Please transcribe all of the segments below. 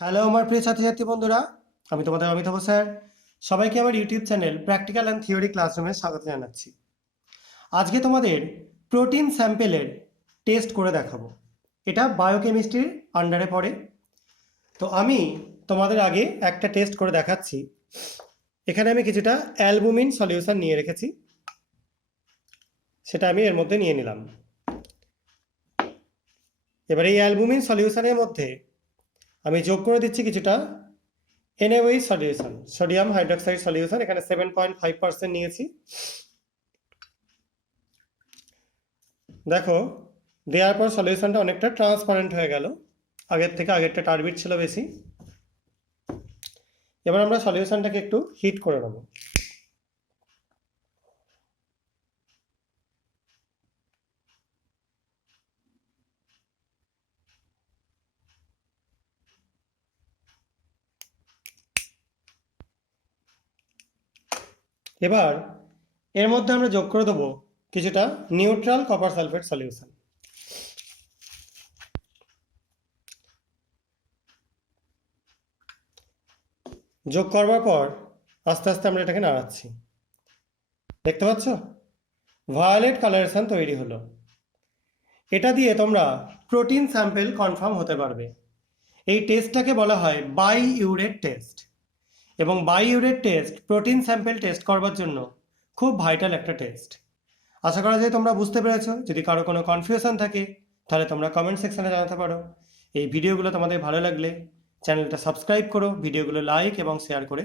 Hello আমার প্রিয় ছাত্রছাত্রী বন্ধুরা, আমি তোমাদের অমিতাভ স্যার। সবাইকে আমার YouTube channel practical and theory ক্লাসরুমে স্বাগত জানাচ্ছি। আজকে তোমাদের প্রোটিন স্যাম্পেলের টেস্ট করে দেখাবো। এটা বায়োকেমিস্ট্রির আন্ডারে পড়ে। তো আমি তোমাদের আগে একটা টেস্ট করে দেখাচ্ছি। এখানে আমি কিছুটা অ্যালবুমিন সলিউশন নিয়ে রেখেছি, সেটা আমি এর মধ্যে নিয়ে নিলাম। এবার এই অ্যালবুমিন সলিউশনের মধ্যে আমি যোগ করে দিচ্ছি কিছুটা NaOH solution, sodium hydroxide solution. এখানে 7.5% নিয়েছি। দেখো, দেওয়ার পর সলিউশনটা অনেকটা ট্রান্সপারেন্ট হয়ে গেল, আগের থেকে আগেরটা টার্বিড ছিল বেশি। এবার আমরা সলিউশনটাকে একটু হিট করে নেব। এবার এর মধ্যে আমরা যোগ করে দেবো কিছুটা নিউট্রাল কপার সালফেট সলিউশন। যোগ করবার পর আস্তে আস্তে আমরা এটাকে নাড়াচ্ছি। দেখতে পাচ্ছ, ভায়োলেট কালারেশন তৈরি হলো। এটা দিয়ে তোমরা প্রোটিন স্যাম্পেল কনফার্ম হতে পারবে। এই টেস্টটাকে বলা হয় বাই-ইউরেট টেস্ট, এবং by-urate test protein sample test করবার জন্য খুব ভাইটাল একটা টেস্ট। আশা করা যায় তোমরা বুঝতে পেরেছো। যদি কারো কোনো কনফিউশন থাকে তাহলে তোমরা কমেন্ট সেকশনে জানাতে পারো। এই ভিডিওগুলো তোমাদের ভালো লাগলে চ্যানেলটা সাবস্ক্রাইব করো, ভিডিওগুলো লাইক এবং শেয়ার করে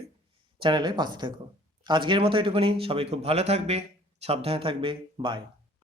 চ্যানেলের পাশে থেকো। আজকের মতো এটুকুনি। সবাই খুব ভালো থাকবে, সাবধানে থাকবে। বাই।